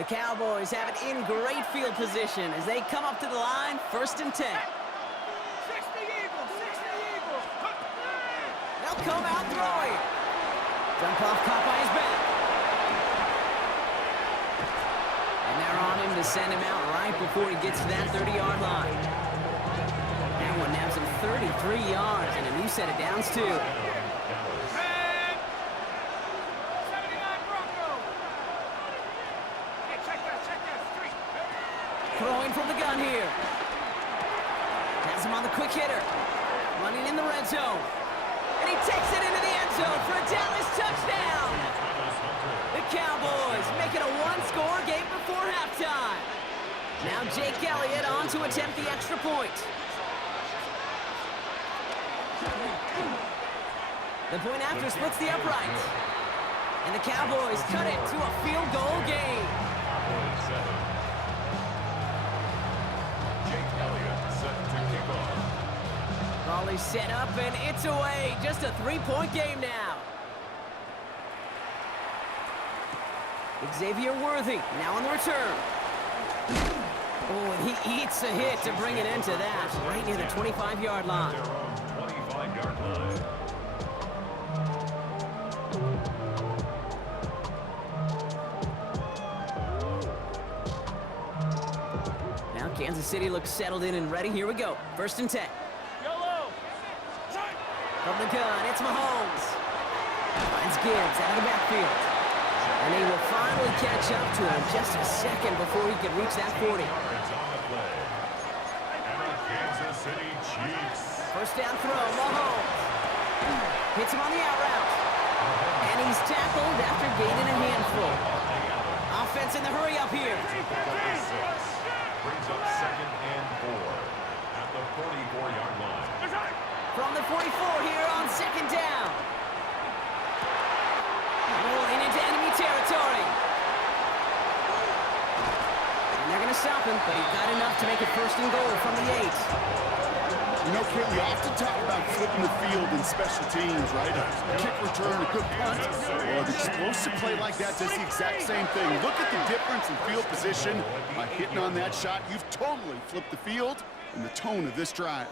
The Cowboys have it in great field position as they come up to the line, 1st and 10. 60 Eagles, 60 Eagles. They'll come out throwing. Dump off caught by his back. And they're on him to send him out right before he gets to that 30-yard line. That one nabs him 33 yards and a new set of downs, too. Throwing from the gun here. Has him on the quick hitter. Running in the red zone. And he takes it into the end zone for a Dallas touchdown. The Cowboys make it a one-score game before halftime. Now Jake Elliott on to attempt the extra point. The point after splits the uprights. And the Cowboys cut it to a field goal game. Ball is set up and it's away. Just a 3-point game now. Xavier Worthy now on the return. Oh, and he eats a hit to bring it into that. Right near the 25-yard line. Now Kansas City looks settled in and ready. Here we go. 1st and 10. From the gun, it's Mahomes. Finds Gibbs out of the backfield. And he will finally catch up to him just a second before he can reach that 40. First down throw, Mahomes. Hits him on the out route. And he's tackled after gaining a handful. Offense in the hurry up here. Brings up 2nd and 4 at the 44-yard line. From the 44 here on 2nd down. Rolling into enemy territory. And they're going to stop him, but he got enough to make it 1st and goal from the 8. You know, Kit, we often talk about flipping the field in special teams, right? A kick return, a good punt. Well, an explosive play like that does the exact same thing. Look at the difference in field position. By hitting on that shot, you've totally flipped the field and the tone of this drive.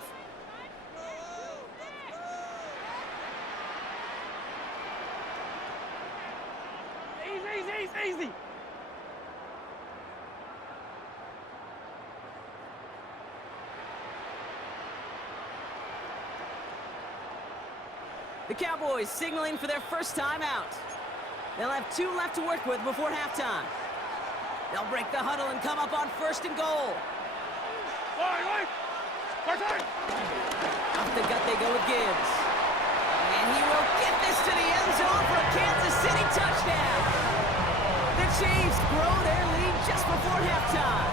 Easy. The Cowboys signaling for their first time out. They'll have 2 left to work with before halftime. They'll break the huddle and come up on 1st and goal. Off the gut they go with Gibbs. And he will get this to the end zone for a Kansas City touchdown. The Chiefs grow their lead just before halftime.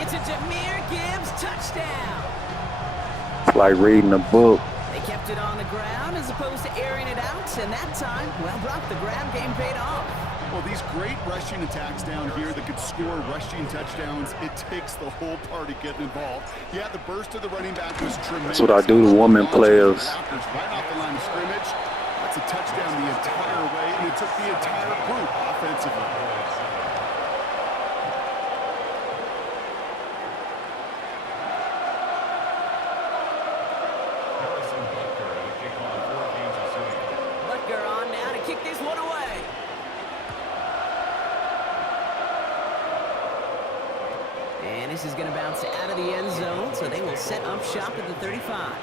It's a Jahmyr Gibbs touchdown. It's like reading a book. They kept it on the ground as opposed to airing it out, and that time, well, Brock, the ground game paid off. Well, these great rushing attacks down here that could score rushing touchdowns, it takes the whole party getting involved. Yeah, the burst of the running back was tremendous. That's what I do to women players. Right off the line of scrimmage. That's a touchdown the entire way, and it took the entire group offensively. Butker on now to kick this one away. And this is going to bounce out of the end zone, so they will set up shop at the 35.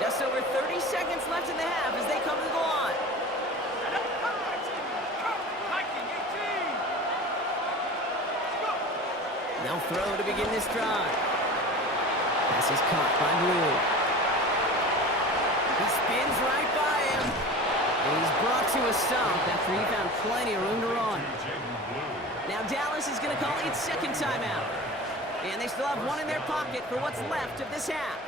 Just over 30 seconds left in the half as they come to the line. They'll throw to begin this drive. Pass is caught by Blue. He spins right by him. And he's brought to a stop after he found plenty of room to run. Now Dallas is going to call its 2nd timeout. And they still have 1 in their pocket for what's left of this half.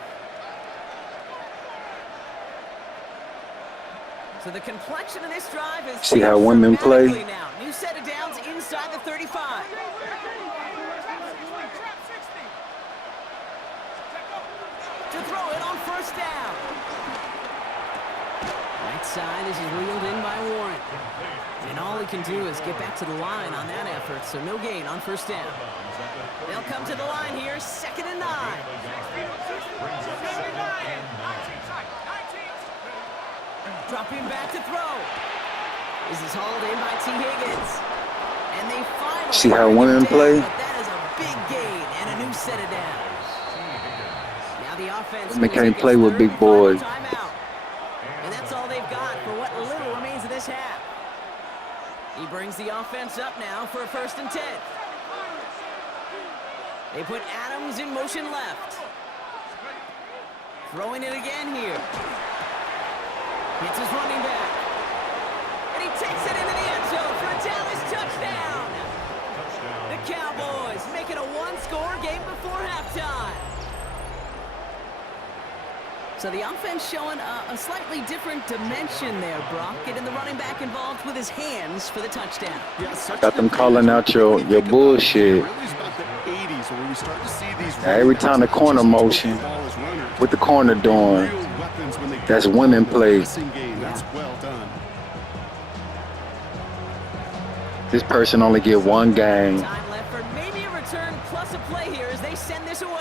So the complexion of this drive is... See how women play? Now. New set of downs inside the 35. To throw it on 1st down. side. This is reeled in by Warren. And all he can do is get back to the line on that effort, so no gain on first down. They'll come to the line here, 2nd and 9. Dropping back to throw. This is hauled in by T. Higgins. And they finally See how women play? But that is a big gain and a new set of downs. Now the offense They can't play with big boys. Timeout. And that's all they've got for what little remains of this half. He brings the offense up now for a 1st and 10. They put Adams in motion left. Throwing it again here. Hits his running back. And he takes it into the end zone for a Dallas touchdown. The Cowboys make it a one-score game before halftime. So the offense showing a slightly different dimension there, Brock. Getting the running back involved with his hands for the touchdown. Got them calling out your bullshit. Now, every time the corner motion, with the corner doing, that's women play. This person only get one game. Time left for maybe a return plus a play here as they send this away.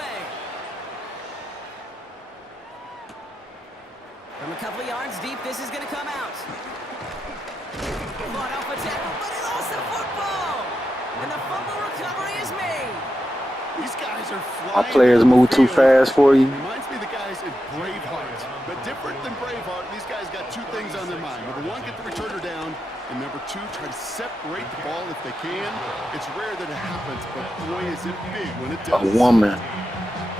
From a couple of yards deep, this is going to come out. Fought off a tackle, but he lost the football. And the fumble recovery is made. These guys are flying. Our players move too fast for you. Reminds me of the guys in Braveheart. But different than Braveheart, these guys got two things on their mind. Number one, get the returner down. And number two, try to separate the ball if they can. It's rare that it happens, but boy, is it big when it does. A woman.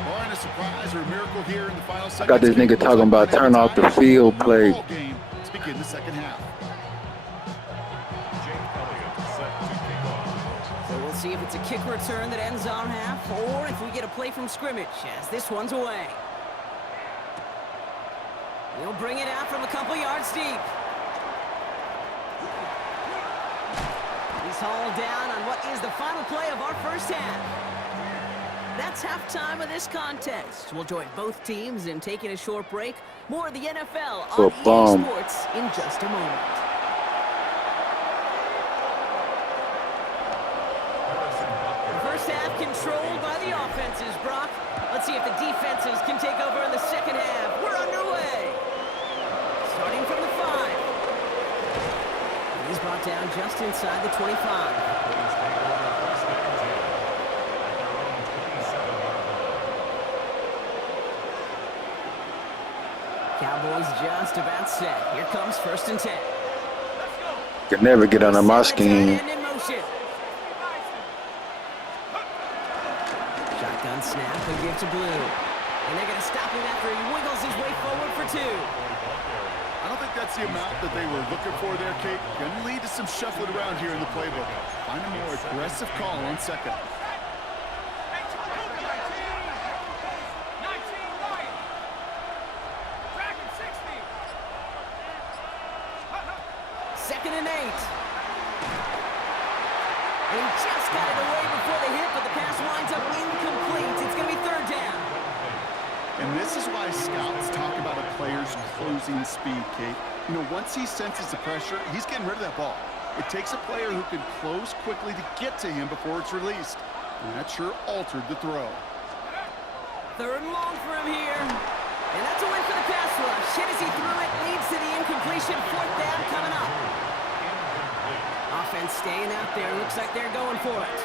Barring a surprise or a miracle here in the final seconds. I got this nigga talking about turn off the field play. Let's begin the second half. So we'll see if it's a kick return that ends on half, or if we get a play from scrimmage as this one's away. He'll bring it out from a couple yards deep. He's hauled down on what is the final play of our first half. That's halftime of this contest. We'll join both teams in taking a short break. More of the NFL on EA Sports in just a moment. The first half controlled by the offenses, Brock. Let's see if the defenses can take over in the second half. We're underway. Starting from the 5. He's brought down just inside the 25. Cowboys just about set. Here comes 1st and 10. Can never get under my skin. Shotgun snap and give to Blue. And they're going to stop him after he wiggles his way forward for 2. I don't think that's the amount that they were looking for there, Kate. Going to lead to some shuffling around here in the playbook. Find a more aggressive call on second. Second and 8. And he just got it away before the hit, but the pass winds up incomplete. It's going to be 3rd down. And this is why scouts talk about a player's closing speed, Kate. You know, once he senses the pressure, he's getting rid of that ball. It takes a player who can close quickly to get to him before it's released. And that sure altered the throw. 3rd and long for him here. And that's a win for the pass rush. Hit as he threw it, leads to the incompletion. 4th down coming up. Offense staying out there. Looks like they're going for it.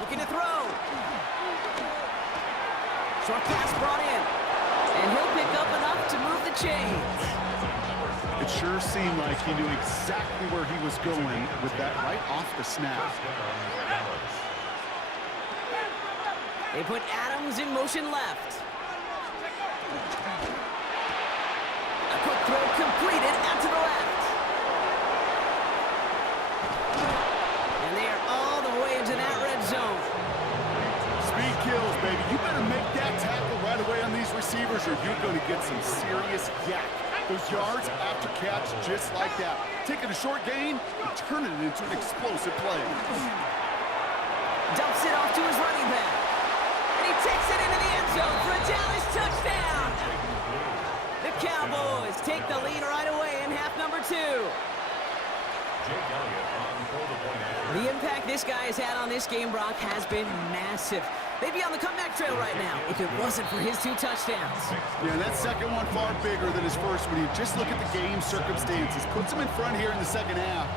Looking to throw. Short pass brought in. And he'll pick up enough to move the chains. It sure seemed like he knew exactly where he was going with that right off the snap. They put Adams in motion left. A quick throw completed out to the left. And they are all the way into that red zone. Speed kills, baby. You better make that tackle right away on these receivers or you're going to get some serious yak. Those yards after catch just like that. taking a short gain and turning it into an explosive play. Dumps it off to his running back. And he takes it into the end zone for a Dallas touchdown. The Cowboys take the lead right away in half number 2. The impact this guy has had on this game, Brock, has been massive. They'd be on the comeback trail right now if it wasn't for his 2 touchdowns. Yeah, that second one far bigger than his first when you just look at the game circumstances. Puts him in front here in the second half.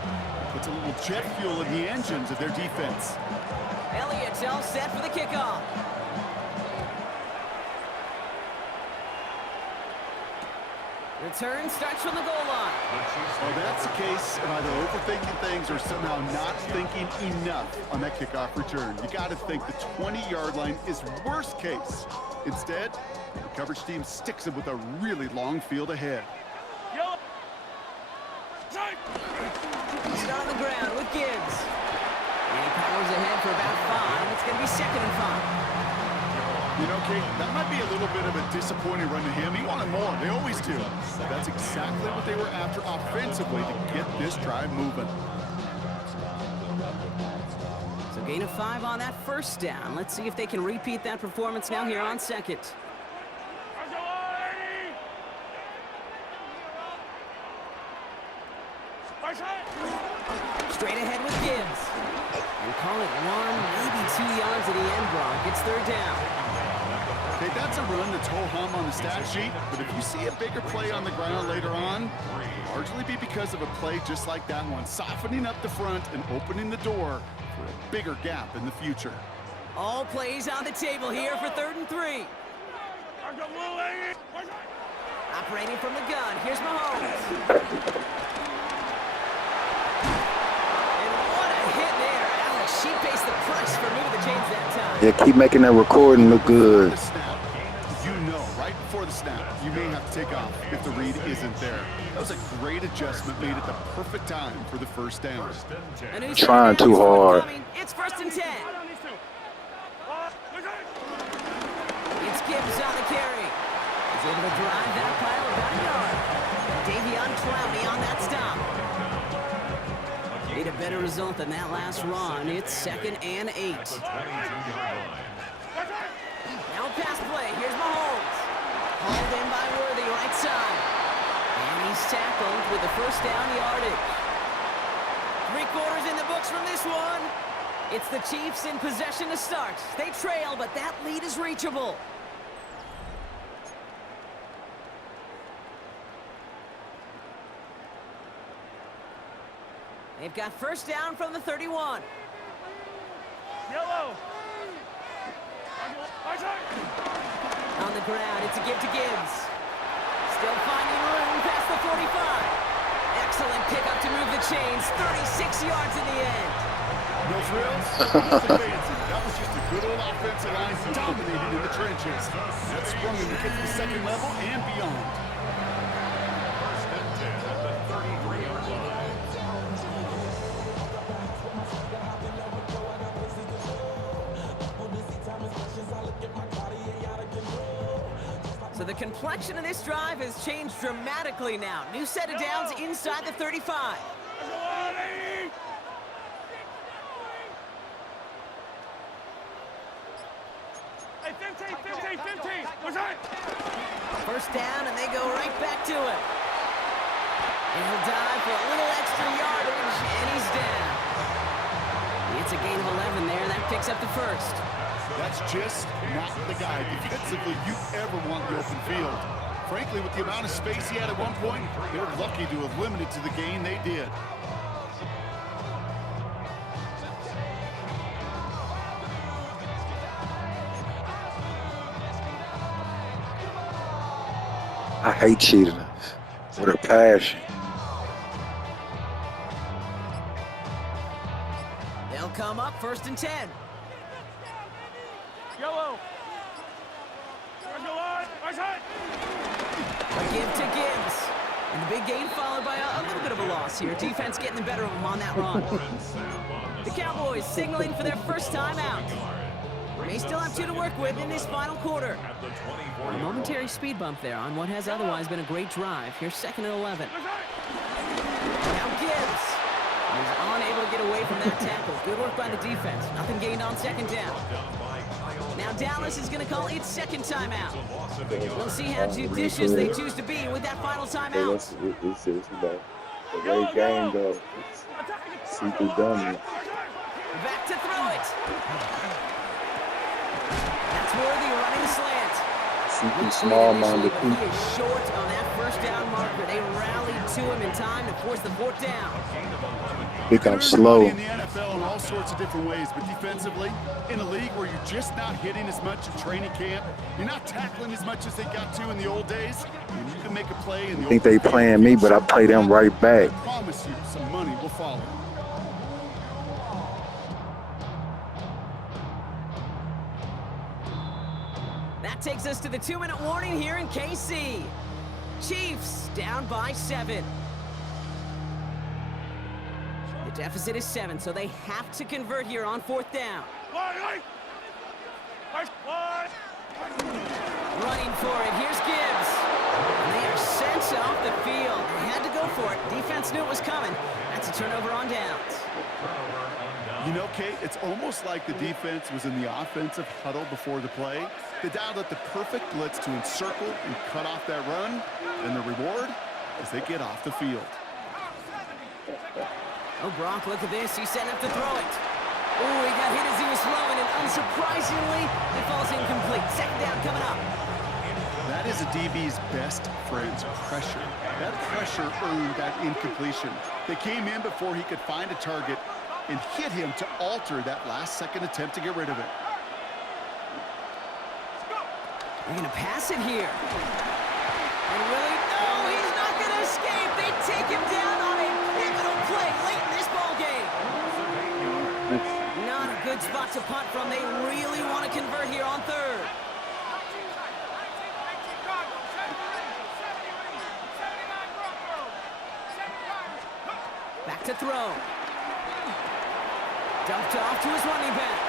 Puts a little jet fuel in the engines of their defense. Elliott's all set for the kickoff. Return starts from the goal line. Well, that's the case of either overthinking things or somehow not thinking enough on that kickoff return. You got to think the 20-yard line is worst case. Instead, the coverage team sticks him with a really long field ahead. He's on the ground with Gibbs. And he powers ahead for about 5. It's going to be 2nd and 5. You know, Kate, that might be a little bit of a disappointing run to him. He wanted more. They always do. That's exactly what they were after offensively to get this drive moving. So gain of 5 on that first down. Let's see if they can repeat that performance now here on 2nd. Straight ahead with Gibbs. And call it 1, maybe 2 yards at the end, Brock. It's 3rd down. Okay, that's a run that's ho-hum on the stat sheet, but if you see a bigger play on the ground later on, largely be because of a play just like that one, softening up the front and opening the door for a bigger gap in the future. All plays on the table here for 3rd and 3. Operating from the gun, here's Mahomes. And what a hit there. Alex, she faced the price for moving the chains that time. Yeah, keep making that recording look good. You know, right before the snap, you may have to take off if the read isn't there. That was a great adjustment made at the perfect time for the first down. Trying too hard. It's 1st and 10. It's Gibbs on the carry. He's able to drive that pile about a yard. Davion Clowney on that stop. Need a better result than that last run. It's 2nd and 8. Now pass play. Here's Mahomes. Hauled in by Worthy, right side. And he's tackled with the first down yardage. 3 quarters in the books from this one. It's the Chiefs in possession to start. They trail, but that lead is reachable. They've got first down from the 31. Yellow. On the ground, it's a give to Gibbs. Still finding room past the 45. Excellent pickup to move the chains. 36 yards in the end. No frills, nothing fancy. That was just a good old offensive line dominated in the trenches. That sprung him to get to the 2nd level and beyond. First and 10 at the 33-yard line. So the complexion of this drive has changed dramatically now. New set of downs inside the 35. Hey, 15. What's that? First down, and they go right back to it. And he'll dive for a little extra yardage, and he's down. It's a gain of 11 there. That picks up the first. That's just not the guy defensively you ever want the open field. Frankly, with the amount of space he had at one point, they were lucky to have limited to the gain they did. I hate cheating with a passion. They'll come up 1st and 10. Yellow. A give to Gibbs. And the big gain followed by a little bit of a loss here. Defense getting the better of them on that run. The Cowboys signaling for their first time out. May still have 2 to work with in this final quarter. A momentary speed bump there on what has otherwise been a great drive. Here's 2nd and 11. Now Gibbs. He's unable to get away from that tackle. Good work by the defense. Nothing gained on second down. Now Dallas is going to call its second timeout. We'll see how judicious they choose to be with that final timeout. It's about the great game, though. It's super dummy. Back to throw it. That's Worthy running the slant. Super small-minded He people. is short on that first down marker. They rallied to him in time to force the fourth down. Become slow. In the NFL in all sorts of different ways, but defensively, in a league where you're just not hitting as much in training camp, you're not tackling as much as they got to in the old days, and you can make a play in the I think they playing me, but I play them right back. I promise you, some money will follow. That takes us to the 2-minute warning here in KC. Chiefs down by 7. The deficit is 7, so they have to convert here on fourth down. Running for it, here's Gibbs. And they are sent off the field. They had to go for it. Defense knew it was coming. That's a turnover on downs. You know, Kate, it's almost like the defense was in the offensive huddle before the play. They dialed up the perfect blitz to encircle and cut off that run, and the reward is they get off the field. Oh, Brock, look at this. He's setting up to throw it. Oh, he got hit as he was throwing, and unsurprisingly, it falls incomplete. Second down coming up. That is a DB's best friend's pressure. That pressure earned that incompletion. They came in before he could find a target and hit him to alter that last-second attempt to get rid of it. They're going to pass it here. And really, no, he's not going to escape. They take him down on a pivotal play late in this ball game. Not a good spot to punt from. They really want to convert here on third. Back to throw. Dumped off to his running back.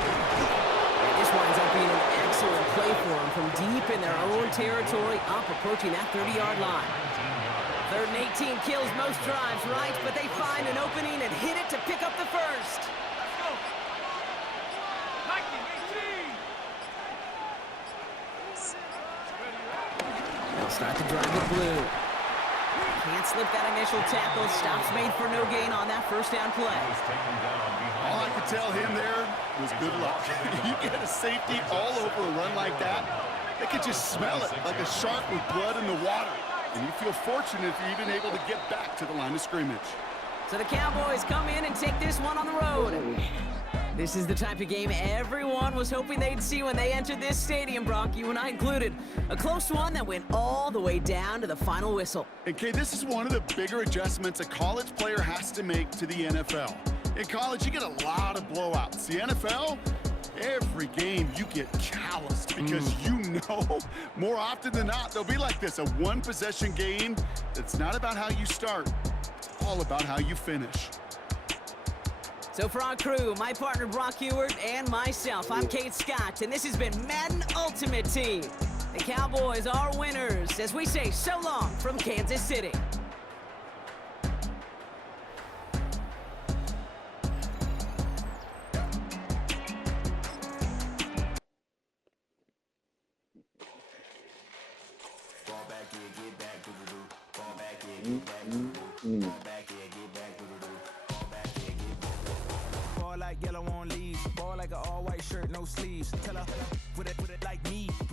And this winds up being an excellent play for him from deep in their own territory, up approaching that 30-yard line. 3rd and 18 kills most drives, right? But they find an opening and hit it to pick up the first. They'll start to drive with blue. Can't slip that initial tackle. Stops made for no gain on that first down play. All I could tell him there was good luck. You get a safety all over a run like that, they could just smell it like a shark with blood in the water. And you feel fortunate if you're even able to get back to the line of scrimmage. So the Cowboys come in and take this one on the road. This is the type of game everyone was hoping they'd see when they entered this stadium, Brock, you and I included. A close one that went all the way down to the final whistle. And Kay, this is one of the bigger adjustments a college player has to make to the NFL. In college, you get a lot of blowouts. The NFL, every game you get calloused because you know more often than not they'll be like this, a one-possession game that's not about how you start, it's all about how you finish. So for our crew, my partner Brock Ewert and myself, I'm Kate Scott, and this has been Madden Ultimate Team. The Cowboys are winners as we say so long from Kansas City. Ball like yellow on leaves, ball like an all-white shirt, no sleeves. Tell her with a